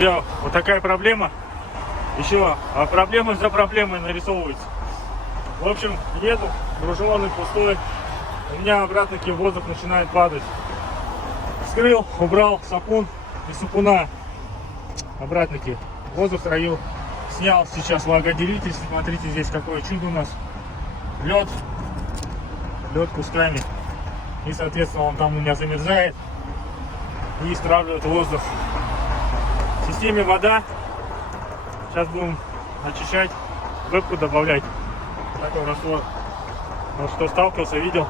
Вот такая проблема. Еще проблемы за проблемой нарисовываются. В общем, еду, груженный, пустой. У меня обратно-таки воздух начинает падать. Вскрыл, убрал сапун и сапуна. Обратно-таки воздух троил. Снял сейчас влагоделитель. Смотрите, здесь какое чудо у нас. Лед. Лед кусками. И, соответственно, он там у меня замерзает. И стравливает воздух. В системе вода. Сейчас будем очищать, вебку добавлять. Такой раствор. Вот что сталкивался, видел.